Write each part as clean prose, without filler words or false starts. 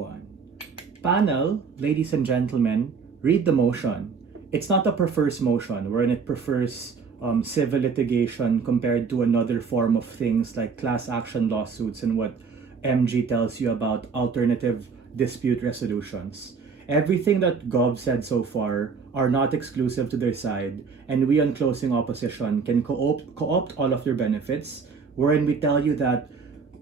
one. Panel, ladies and gentlemen, read the motion. It's not a prefers motion wherein it prefers civil litigation compared to another form of things like class action lawsuits and what MG tells you about alternative dispute resolutions. Everything that Gov said so far are not exclusive to their side, and we on closing opposition can co-opt all of their benefits, wherein we tell you that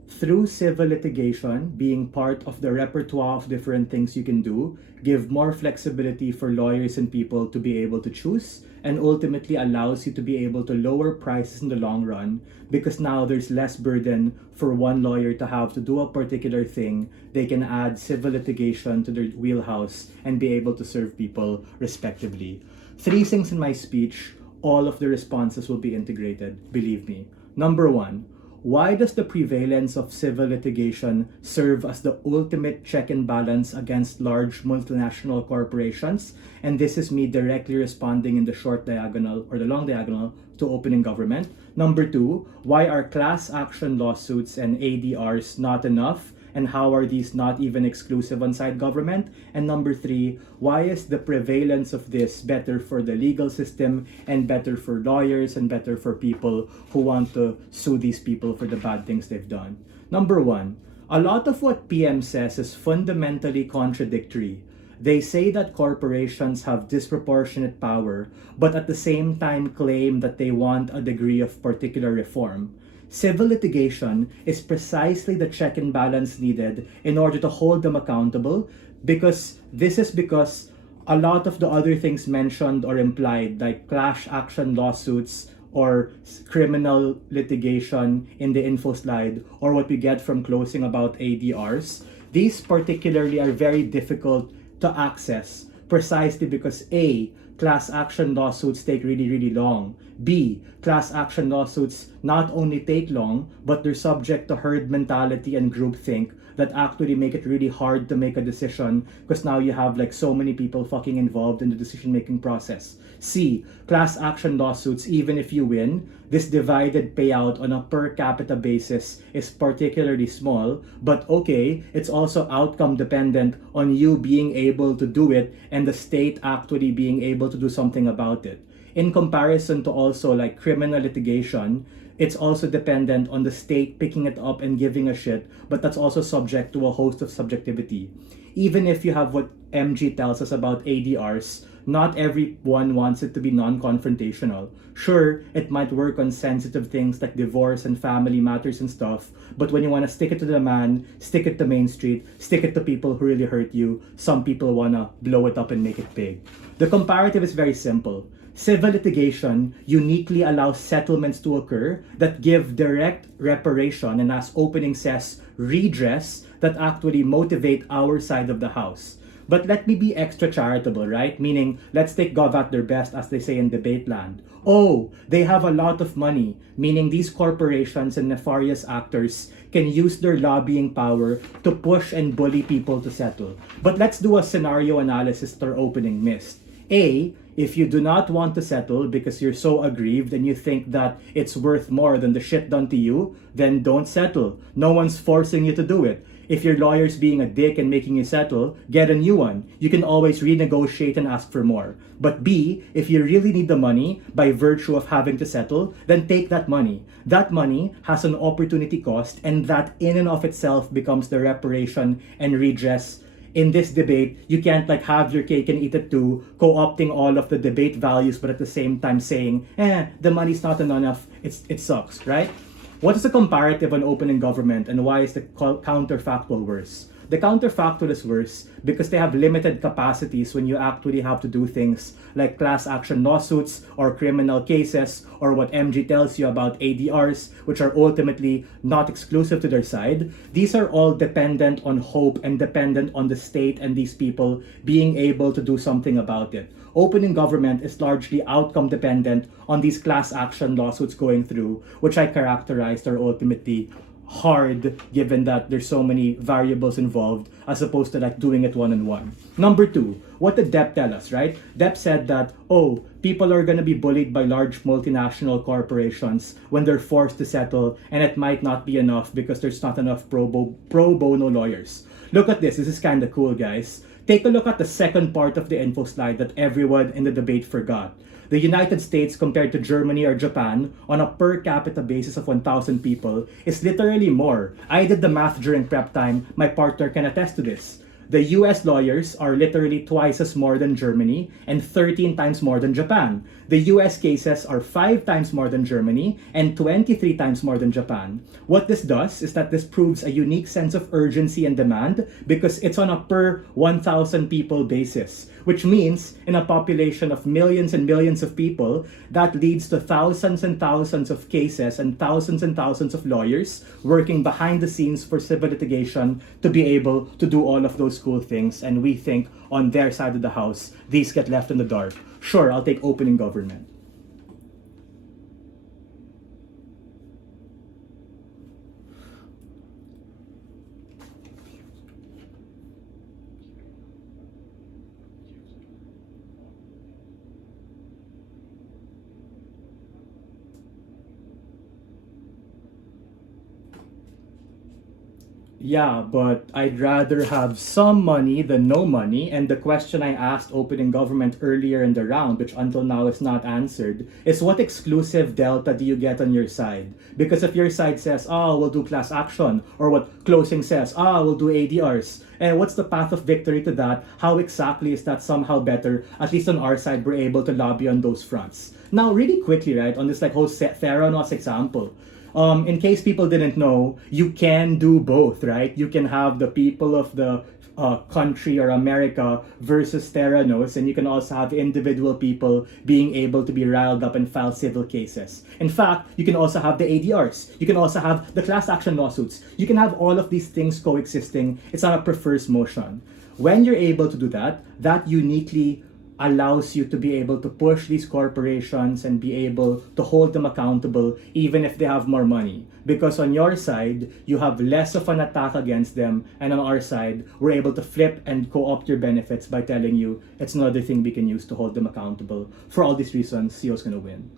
through civil litigation being part of the repertoire of different things you can do, give more flexibility for lawyers and people to be able to choose, and ultimately allows you to be able to lower prices in the long run, because now there's less burden for one lawyer to have to do a particular thing. They can add civil litigation to their wheelhouse and be able to serve people respectively. 3 things in my speech, all of the responses will be integrated, believe me. Number 1, why does the prevalence of civil litigation serve as the ultimate check and balance against large multinational corporations? And this is me directly responding in the short diagonal or the long diagonal to opening government. Number 2, why are class action lawsuits and ADRs not enough? And how are these not even exclusive inside government? And number 3, why is the prevalence of this better for the legal system and better for lawyers and better for people who want to sue these people for the bad things they've done? Number 1, a lot of what PM says is fundamentally contradictory. They say that corporations have disproportionate power, but at the same time claim that they want a degree of particular reform. Civil litigation is precisely the check and balance needed in order to hold them accountable, because a lot of the other things mentioned or implied, like class action lawsuits or criminal litigation in the info slide, or what we get from closing about ADRs, these particularly are very difficult to access precisely because A, class action lawsuits take really long. B, class action lawsuits not only take long, but they're subject to herd mentality and groupthink that actually make it really hard to make a decision because now you have like so many people fucking involved in the decision-making process. C, class action lawsuits, even if you win, this divided payout on a per capita basis is particularly small, but okay, it's also outcome dependent on you being able to do it and the state actually being able to do something about it. In comparison to also like criminal litigation, it's also dependent on the state picking it up and giving a shit, but that's also subject to a host of subjectivity. Even if you have what MG tells us about ADRs, not everyone wants it to be non-confrontational. Sure, it might work on sensitive things like divorce and family matters and stuff, but when you want to stick it to the man, stick it to Main Street, stick it to people who really hurt you, some people want to blow it up and make it big. The comparative is very simple. Civil litigation uniquely allows settlements to occur that give direct reparation and, as opening says, redress that actually motivate our side of the house. But let me be extra charitable, right? Meaning, let's take Gov at their best, as they say in debate land. Oh, they have a lot of money, meaning these corporations and nefarious actors can use their lobbying power to push and bully people to settle. But let's do a scenario analysis that our opening missed. A, if you do not want to settle because you're so aggrieved and you think that it's worth more than the shit done to you, then don't settle. No one's forcing you to do it. If your lawyer's being a dick and making you settle, get a new one. You can always renegotiate and ask for more. But B, if you really need the money by virtue of having to settle, then take that money. That money has an opportunity cost, and that in and of itself becomes the reparation and redress. In this debate, you can't like have your cake and eat it too, co-opting all of the debate values, but at the same time saying, the money's not enough, it sucks, right? What is the comparative on opening government, and why is the counterfactual worse? The counterfactual is worse because they have limited capacities when you actually have to do things like class action lawsuits or criminal cases, or what MG tells you about ADRs, which are ultimately not exclusive to their side. These are all dependent on hope and dependent on the state and these people being able to do something about it. Opening government is largely outcome dependent on these class action lawsuits going through, which I characterized are ultimately hard given that there's so many variables involved as opposed to like doing it one-on-one. Number 2, what did Depp tell us, right? Depp said that, people are going to be bullied by large multinational corporations when they're forced to settle, and it might not be enough because there's not enough pro bono lawyers. Look at this. This is kind of cool, guys. Take a look at the second part of the info slide that everyone in the debate forgot. The United States compared to Germany or Japan on a per capita basis of 1,000 people is literally more. I did the math during prep time. My partner can attest to this. The US lawyers are literally twice as more than Germany and 13 times more than Japan. The US cases are 5 times more than Germany and 23 times more than Japan. What this does is that this proves a unique sense of urgency and demand because it's on a per 1,000 people basis, which means in a population of millions and millions of people, that leads to thousands and thousands of cases and thousands of lawyers working behind the scenes for civil litigation to be able to do all of those cool things. And we think on their side of the house, these get left in the dark. Sure, I'll take opening government. Yeah, but I'd rather have some money than no money. And the question I asked opening government earlier in the round, which until now is not answered, is what exclusive delta do you get on your side? Because if your side says, we'll do class action, or what closing says, we'll do ADRs, and what's the path of victory to that? How exactly is that somehow better? At least on our side, we're able to lobby on those fronts. Now, really quickly, right, on this like whole Theranos example, in case people didn't know, you can do both, right? You can have the people of the country or America versus Theranos, and you can also have individual people being able to be riled up and file civil cases. In fact, you can also have the ADRs. You can also have the class action lawsuits. You can have all of these things coexisting. It's not a prefers motion. When you're able to do that, that uniquely allows you to be able to push these corporations and be able to hold them accountable even if they have more money. Because on your side, you have less of an attack against them, and on our side, we're able to flip and co-opt your benefits by telling you it's another thing we can use to hold them accountable. For all these reasons, CEO's gonna win.